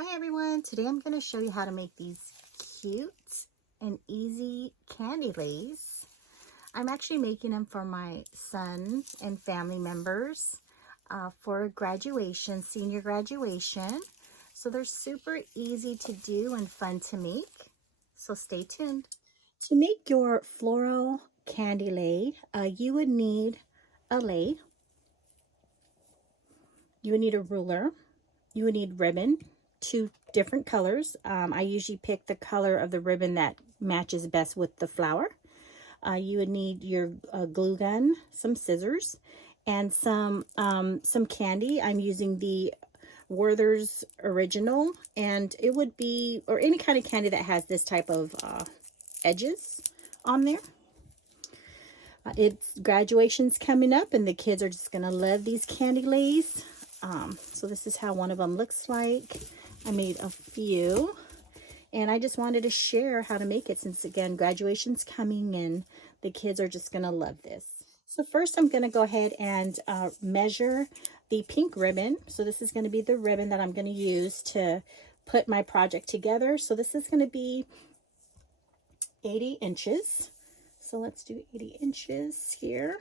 Hi everyone, today I'm going to show you how to make these cute and easy candy lays. I'm actually making them for my son and family members for graduation, senior graduation. So they're super easy to do and fun to make. So stay tuned. To make your floral candy lay, you would need a lay, you would need a ruler, you would need ribbon, two different colors. I usually pick the color of the ribbon that matches best with the flower. You would need your glue gun, some scissors, and some candy. I'm using the Werther's original, and it would be, or any kind of candy that has this type of edges on there. It's graduation's coming up, and the kids are just gonna love these candy lays. So this is how one of them looks like. I made a few, and I just wanted to share how to make it since, again, graduation's coming and the kids are just gonna love this. So first I'm gonna go ahead and measure the pink ribbon. So this is gonna be the ribbon that I'm gonna use to put my project together. So this is gonna be 80 inches. So let's do 80 inches here.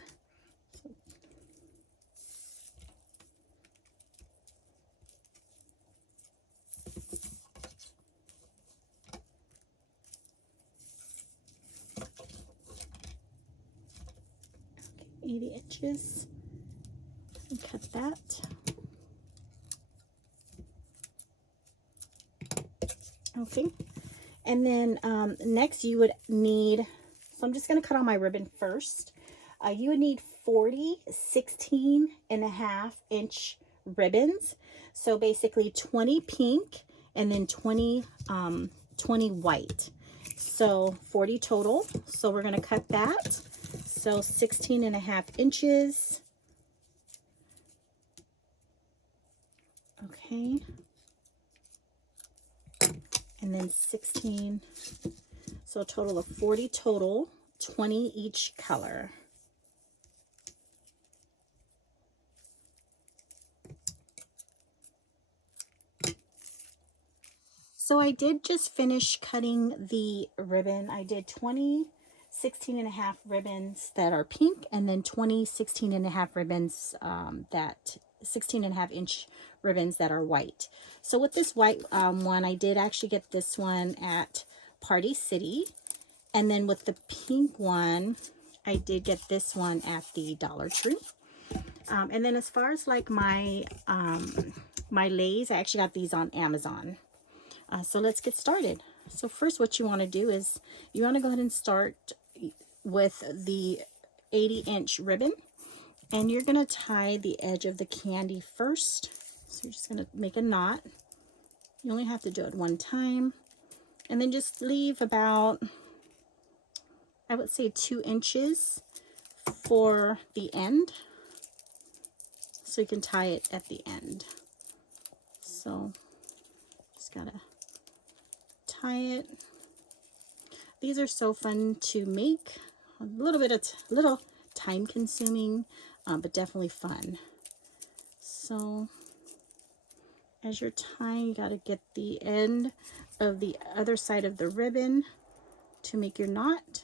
80 inches, and cut that. Okay, and then next you would need, so I'm just going to cut on my ribbon first. You would need 40 16.5-inch ribbons. So basically 20 pink and then 20 white. So 40 total. So we're going to cut that. So 16.5 inches. Okay. And then 16. So a total of 40 total, 20 each color. So I did just finish cutting the ribbon. I did 20 16.5 ribbons that are pink, and then 20 16.5 ribbons that 16.5-inch ribbons that are white. So with this white one, I did actually get this one at Party City, and then with the pink one, I did get this one at the Dollar Tree. And then as far as like my my lays, I actually got these on Amazon. So let's get started. So first what you want to do is you want to go ahead and start with the 80-inch ribbon, and you're going to tie the edge of the candy first. So you're just going to make a knot. You only have to do it one time, and then just leave about, I would say, 2 inches for the end, so you can tie it at the end. So just gotta tie it. These are so fun to make. A little time consuming, but definitely fun. So as you're tying, you got to get the end of the other side of the ribbon to make your knot.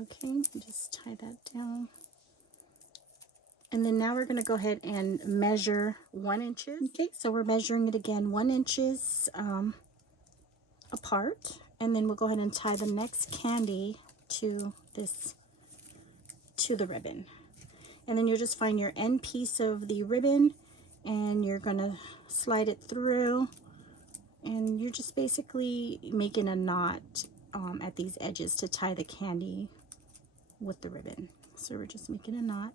Okay, just tie that down. And then now we're going to go ahead and measure 1 inch. Okay, so we're measuring it again 1 inches apart, and then we'll go ahead and tie the next candy to the ribbon. And then you'll just find your end piece of the ribbon, and you're going to slide it through, and you're just basically making a knot at these edges to tie the candy with the ribbon. So we're just making a knot.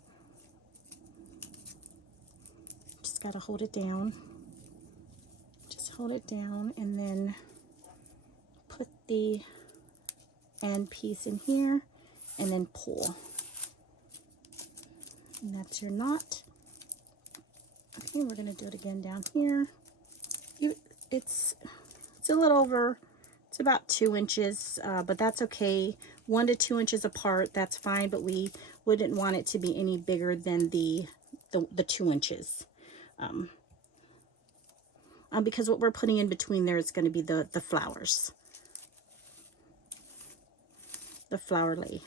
Just got to hold it down. Just hold it down, and then put the end piece in here, and then pull. And that's your knot. Okay, we're going to do it again down here. It's a little over, it's about 2 inches, but that's okay. 1 to 2 inches apart, that's fine, but we wouldn't want it to be any bigger than the 2 inches. Because what we're putting in between there is going to be the flowers, the flower lay.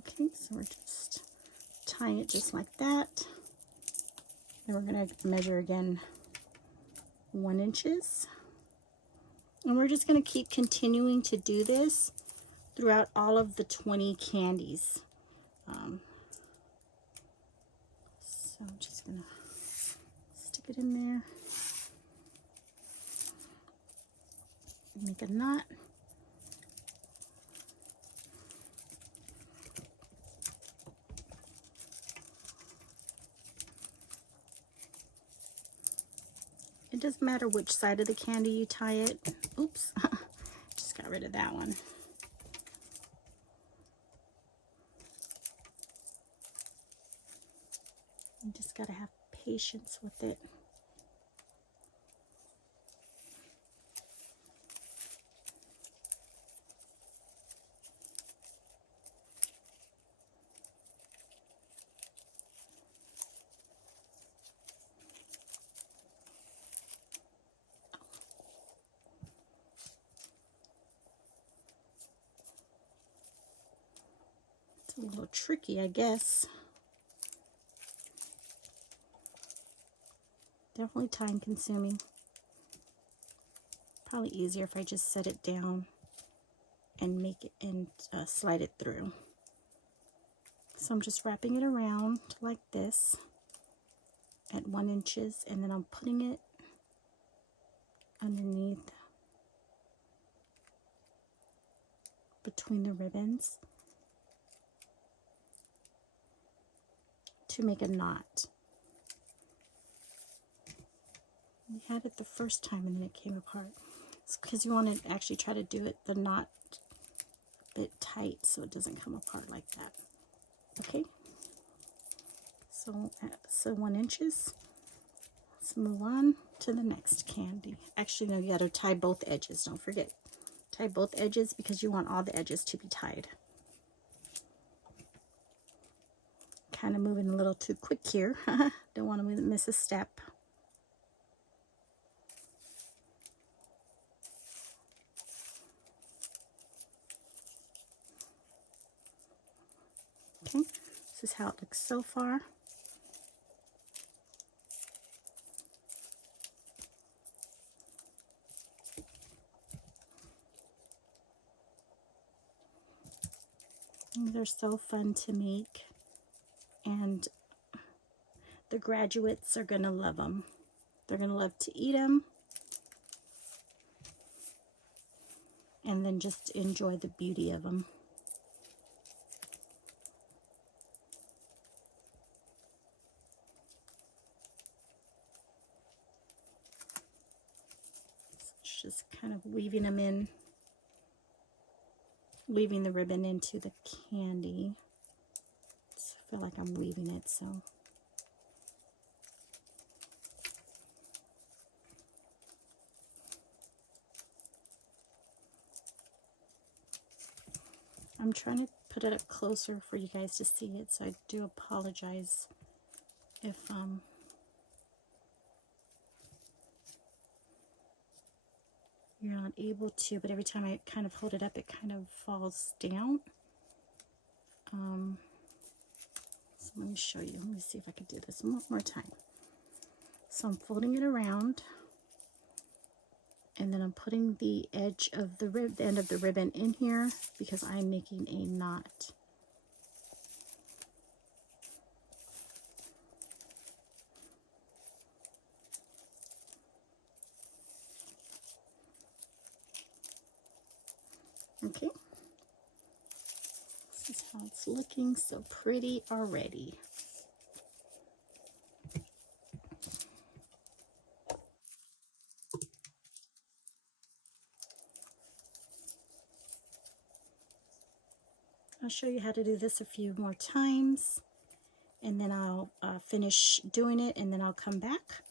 Okay, so we're just tying it just like that. Then we're going to measure again 1 inches. And we're just going to keep continuing to do this throughout all of the 20 candies. So I'm just going to stick it in there. Make a knot. It doesn't matter which side of the candy you tie it. Oops, just got rid of that one. You just gotta have patience with it. It's a little tricky, I guess. Definitely time consuming. Probably easier if I just set it down and make it and slide it through. So I'm just wrapping it around like this at 1 inches, and then I'm putting it underneath between the ribbons to make a knot. We had it the first time and then it came apart. It's because you want to actually try to do it the knot a bit tight so it doesn't come apart like that. Okay, so 1 inches. Let's move on to the next candy. Actually, no, you got to tie both edges. Don't forget, tie both edges because you want all the edges to be tied. Kind of moving a little too quick here. Don't want to miss a step. Okay, this is how it looks so far. They're so fun to make, and the graduates are going to love them. They're going to love to eat them, and then just enjoy the beauty of them. It's just kind of weaving them in, weaving the ribbon into the candy. I feel like I'm weaving it, so. I'm trying to put it up closer for you guys to see it, so I do apologize if you're not able to, but every time I kind of hold it up, it kind of falls down. So let me show you. Let me see if I can do this one more time. So I'm folding it around, and then I'm putting the edge of the end of the ribbon in here because I'm making a knot. Okay. This is how it's looking, so pretty already. I'll show you how to do this a few more times, and then I'll finish doing it, and then I'll come back.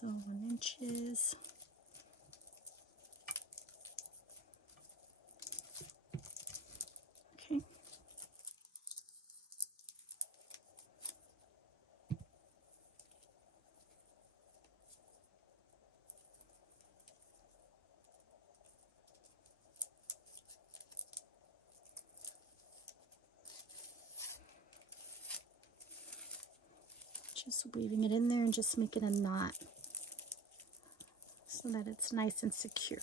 So 1 inches. Okay. Just weaving it in there and just making a knot so that it's nice and secure.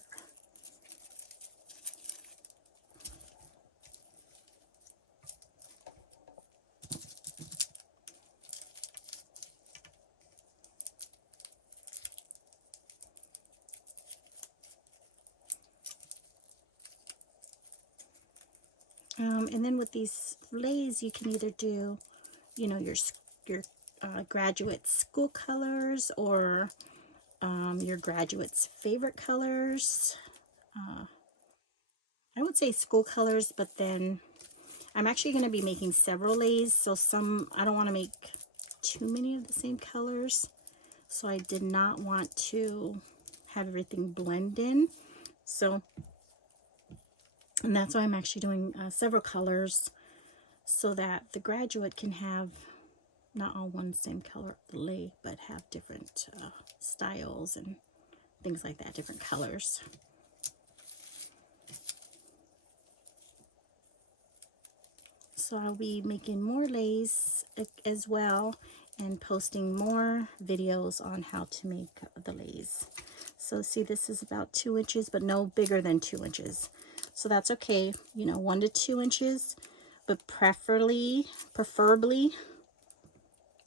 And then with these lays, you can either do, you know, your graduate school colors, or your graduate's favorite colors. I would say school colors, but then I'm actually going to be making several lays, so I don't want to make too many of the same colors. So I did not want to have everything blend in. So, and that's why I'm actually doing several colors, so that the graduate can have not all one same color lay, but have different styles and things like that, different colors. So I'll be making more lays as well, and posting more videos on how to make the lays. So see, this is about 2 inches, but no bigger than 2 inches. So that's okay, you know, 1 to 2 inches, but preferably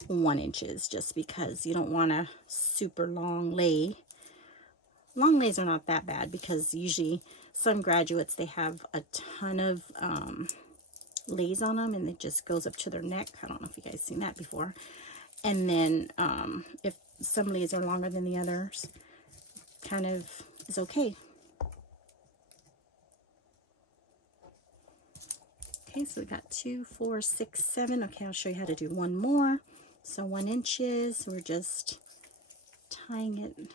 1 inches, just because you don't want a super long lay. Long lays are not that bad, because usually some graduates, they have a ton of lays on them, and it just goes up to their neck. I don't know if you guys seen that before. And then if some lays are longer than the others, kind of is okay. Okay, so we got 2, 4, 6, 7. Okay, I'll show you how to do one more. So 1 inches, we're just tying it,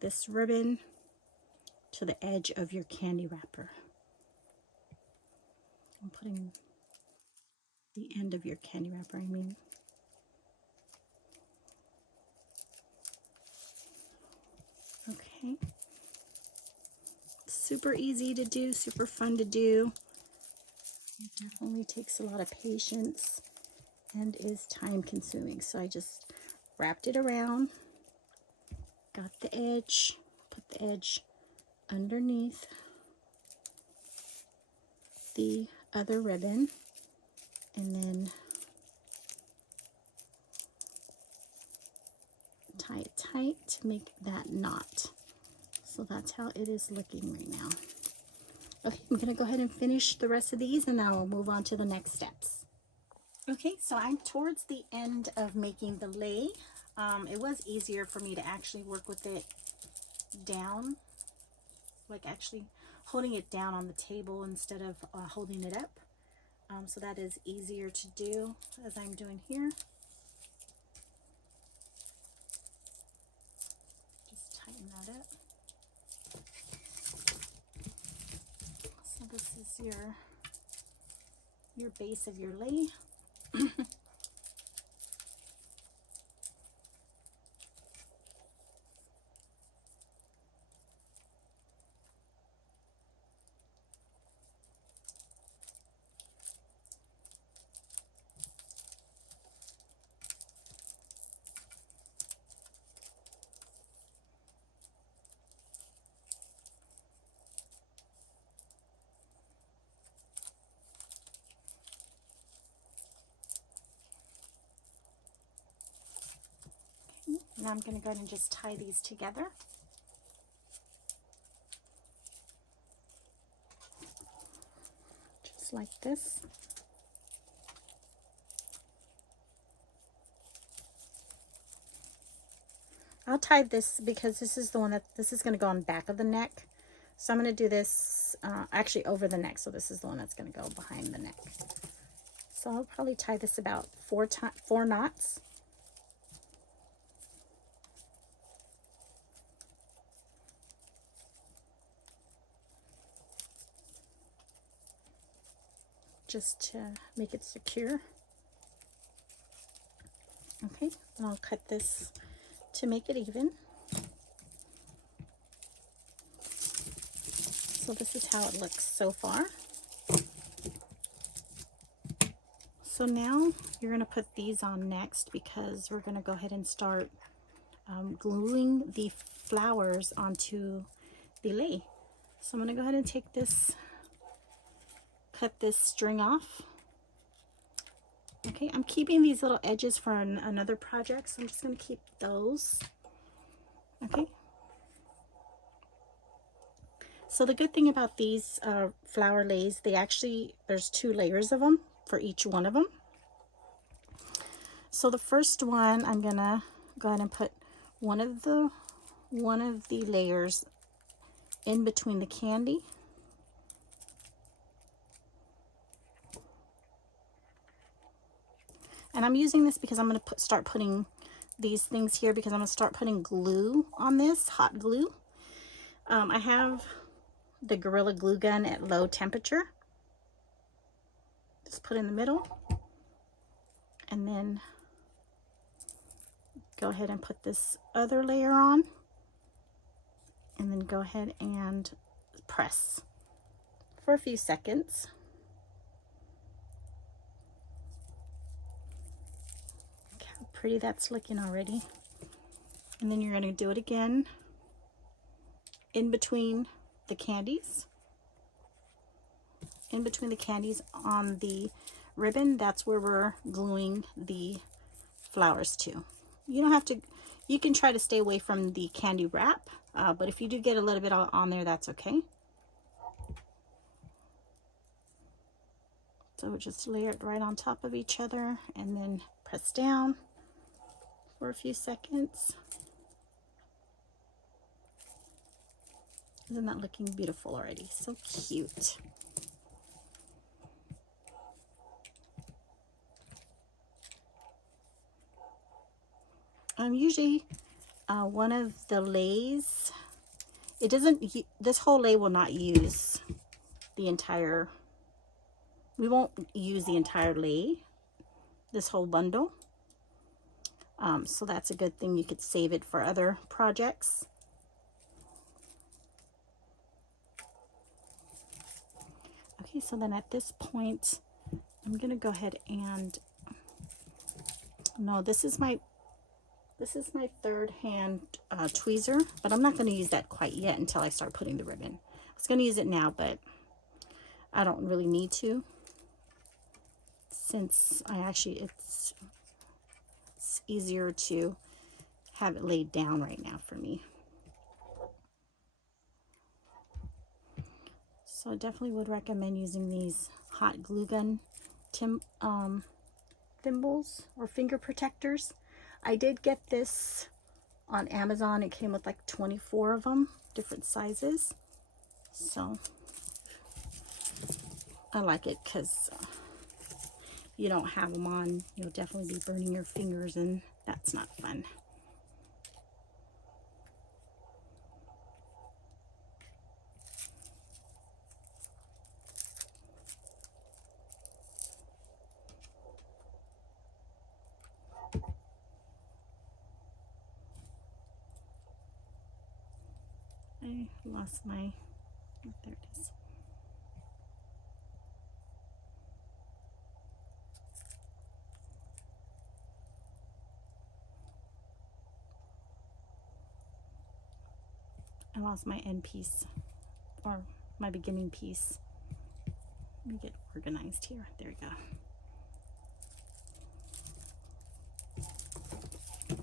this ribbon, to the edge of your candy wrapper. I'm putting the end of your candy wrapper, I mean. Okay. Super easy to do, super fun to do. It definitely takes a lot of patience and is time consuming. So I just wrapped it around, got the edge, put the edge underneath the other ribbon, and then tie it tight to make that knot. So that's how it is looking right now. Okay, I'm going to go ahead and finish the rest of these, and then we'll move on to the next steps. Okay, so I'm towards the end of making the lay. It was easier for me to actually work with it down, like actually holding it down on the table instead of holding it up. So that is easier to do, as I'm doing here. Just tighten that up. So this is your base of your lay. Now I'm going to go ahead and just tie these together. Just like this. I'll tie this because this is the one this is going to go on the back of the neck. So I'm going to do this actually over the neck. So this is the one that's going to go behind the neck. So I'll probably tie this about 4 knots. just to make it secure. Okay, and I'll cut this to make it even. So this is how it looks so far. So now you're going to put these on next, because we're going to go ahead and start gluing the flowers onto the lei. So I'm going to go ahead and take this, cut this string off. Okay, I'm keeping these little edges for another project, so I'm just going to keep those. Okay. So the good thing about these flower leis, there's 2 layers of them for each one of them. So the first one, I'm gonna go ahead and put one of the layers in between the candy. And I'm using this because I'm going to start putting these things here, because I'm going to start putting glue on this, hot glue. I have the Gorilla Glue Gun at low temperature. Just put in the middle. And then go ahead and put this other layer on. And then go ahead and press for a few seconds. Look how pretty that's looking already. And then you're going to do it again in between the candies. In between the candies on the ribbon, that's where we're gluing the flowers to. You don't have to, you can try to stay away from the candy wrap, but if you do get a little bit on there, that's okay. So just layer it right on top of each other and then press down for a few seconds. Isn't that looking beautiful already? So cute. Usually one of the leis, it doesn't, this whole lei will not use the entire, we won't use the entire lei, this whole bundle. So that's a good thing. You could save it for other projects. Okay, so then at this point, I'm going to go ahead and, no, this is my third hand tweezer, but I'm not going to use that quite yet until I start putting the ribbon. I was going to use it now, but I don't really need to, since it's easier to have it laid down right now for me. So I definitely would recommend using these hot glue gun thimbles or finger protectors. I did get this on Amazon. It came with like 24 of them, different sizes. So I like it because you don't have them on, you'll definitely be burning your fingers, and that's not fun. I lost my, oh, there it is. I lost my end piece, or my beginning piece. Let me get organized here. There we go.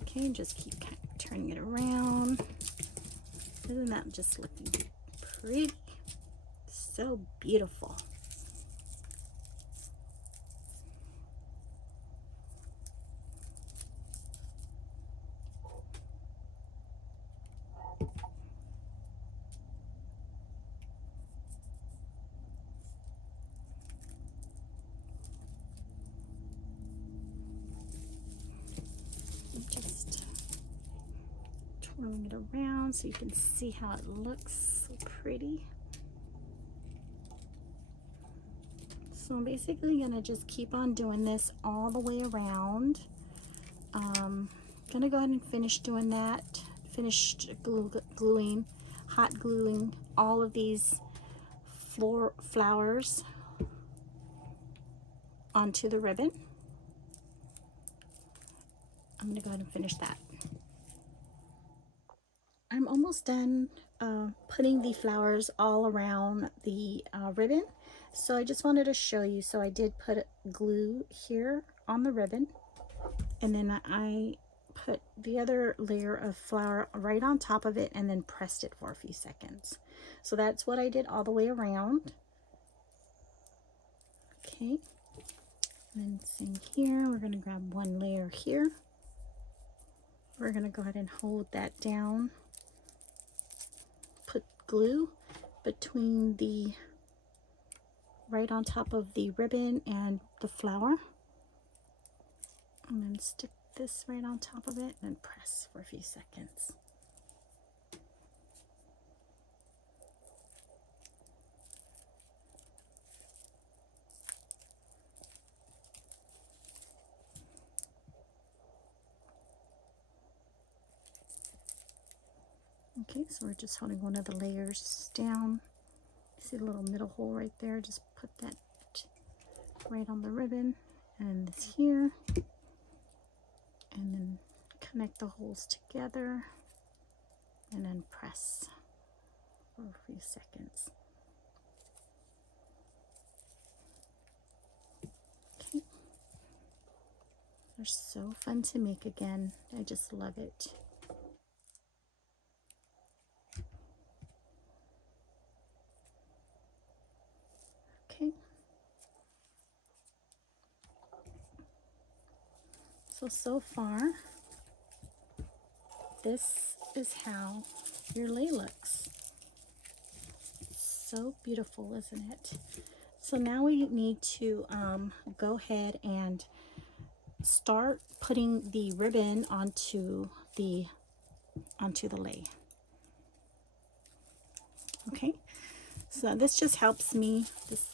Okay, just keep kind of turning it around. Isn't that just looking pretty? So beautiful. Just twirling it around so you can see how it looks. So pretty. So I'm basically gonna just keep on doing this all the way around. Gonna go ahead and finish doing that. Finished gluing, hot gluing all of these flowers onto the ribbon. I'm gonna go ahead and finish that. I'm almost done putting the flowers all around the ribbon. So I just wanted to show you. So I did put glue here on the ribbon, and then I put the other layer of flour right on top of it and then pressed it for a few seconds. So that's what I did all the way around. Okay, and then same here, we're going to grab one layer here. We're going to go ahead and hold that down, put glue between the right on top of the ribbon and the flower, and then stick this right on top of it and press for a few seconds. Okay, so we're just holding one of the layers down. See the little middle hole right there? Just put that right on the ribbon, and this here, and then connect the holes together, and then press for a few seconds. Okay, they're so fun to make again. I just love it. Okay, so far this is how your lei looks. So beautiful, isn't it? So now we need to go ahead and start putting the ribbon onto the lei. Okay, so this just helps me, this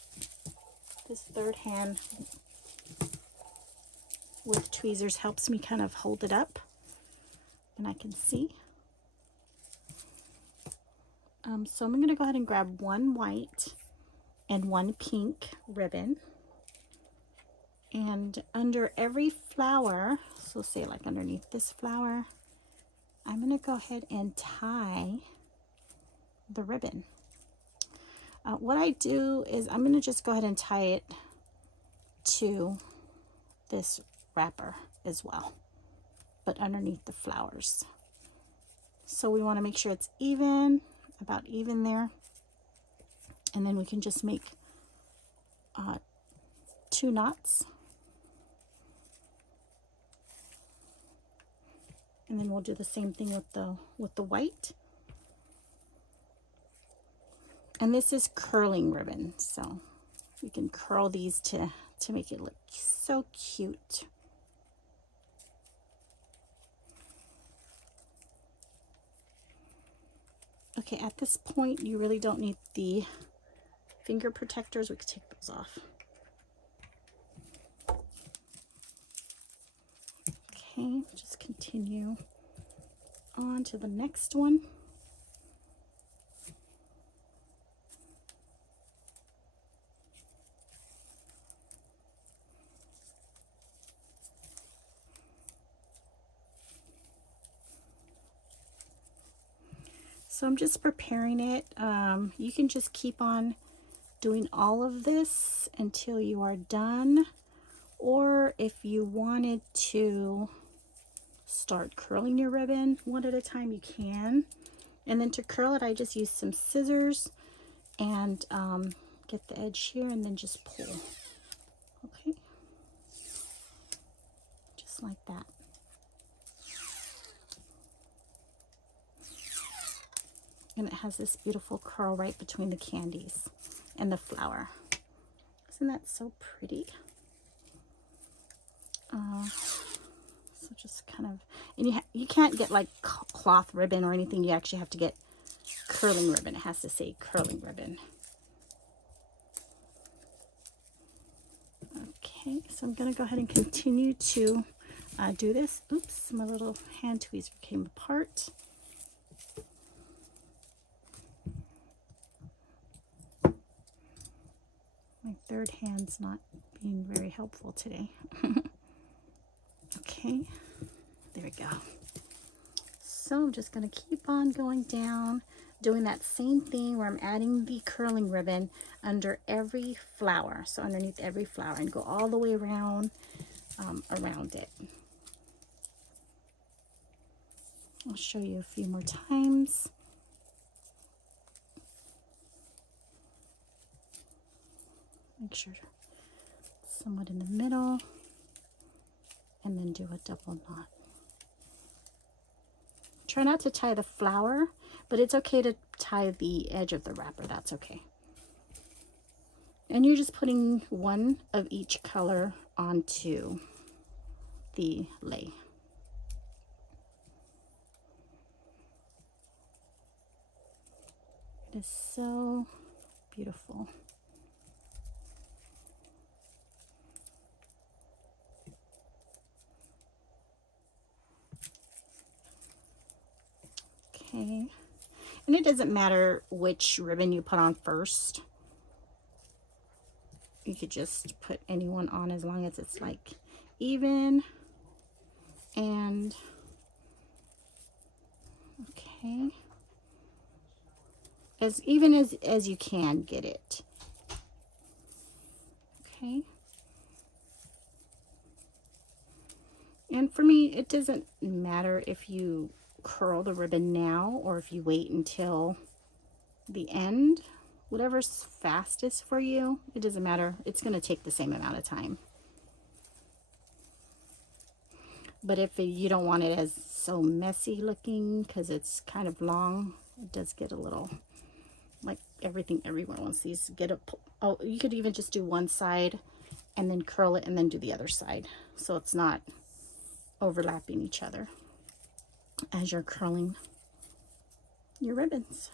third hand with tweezers helps me kind of hold it up, and I can see. So I'm going to go ahead and grab one white and one pink ribbon, and under every flower, so say like underneath this flower, I'm going to go ahead and tie the ribbon. What I do is I'm going to just go ahead and tie it to this wrapper as well, but underneath the flowers. So we want to make sure it's even, about even there, and then we can just make 2 knots, and then we'll do the same thing with the white. And this is curling ribbon, so we can curl these to make it look so cute. Okay, at this point you really don't need the finger protectors. We could take those off. Okay, just continue on to the next one. So I'm just preparing it. You can just keep on doing all of this until you are done, or if you wanted to start curling your ribbon one at a time, you can. And then to curl it, I just use some scissors and get the edge here and then just pull. Okay, just like that. And it has this beautiful curl right between the candies and the flower. Isn't that so pretty? So just kind of, and you can't get like cloth ribbon or anything. You actually have to get curling ribbon. It has to say curling ribbon. Okay, so I'm going to go ahead and continue to do this. Oops, my little hand tweezer came apart. My third hand's not being very helpful today. Okay, there we go. So I'm just going to keep on going down, doing that same thing where I'm adding the curling ribbon under every flower. So underneath every flower, and go all the way around it. I'll show you a few more times. Make sure somewhat in the middle, and then do a double knot. Try not to tie the flower, but it's okay to tie the edge of the wrapper. That's okay. And you're just putting one of each color onto the lei. It is so beautiful. Okay, and it doesn't matter which ribbon you put on first. You could just put any one on as long as it's like even and okay, as even as you can get it. Okay, and for me it doesn't matter if you curl the ribbon now or if you wait until the end. Whatever's fastest for you, it doesn't matter. It's going to take the same amount of time. But if you don't want it as so messy looking because it's kind of long, it does get a little like everything everyone wants these get a, oh, you could even just do one side and then curl it and then do the other side, so it's not overlapping each other as you're curling your ribbons.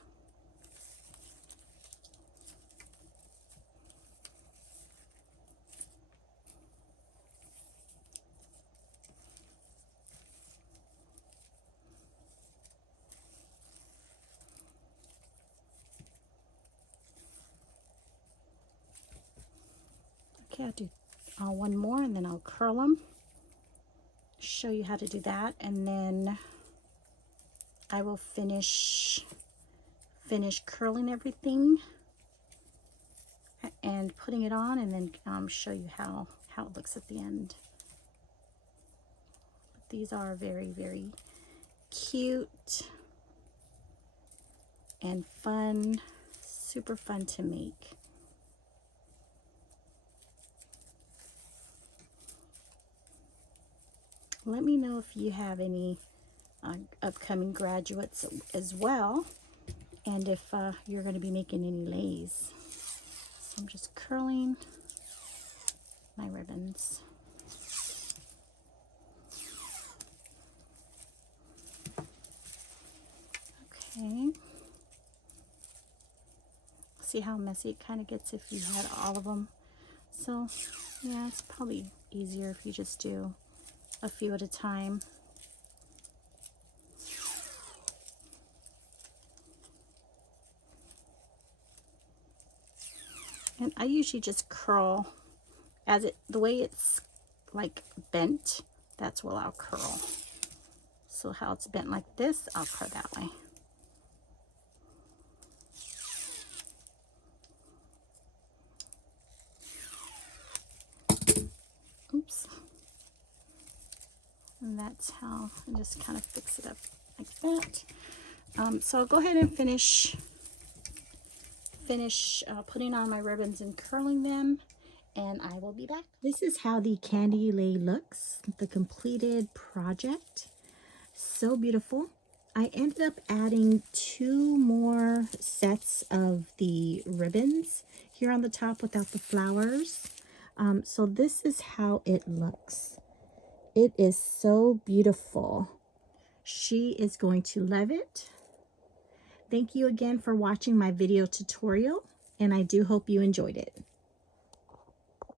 Okay, I'll do one more and then I'll curl them, show you how to do that, and then I will finish curling everything and putting it on, and then show you how it looks at the end. But these are very, very cute and fun, super fun to make. Let me know if you have any upcoming graduates as well, and if you're going to be making any leis. So I'm just curling my ribbons. Okay. See how messy it kind of gets if you had all of them. So yeah, it's probably easier if you just do a few at a time. And I usually just curl as the way it's like bent, that's what I'll curl. So how it's bent like this, I'll curl that way. Oops. And that's how I just kind of fix it up like that. So I'll go ahead and finish putting on my ribbons and curling them, and I will be back. This is how the candy lei looks, the completed project. So beautiful. I ended up adding 2 more sets of the ribbons here on the top without the flowers. So this is how it looks. It is so beautiful. She is going to love it. Thank you again for watching my video tutorial, and I do hope you enjoyed it.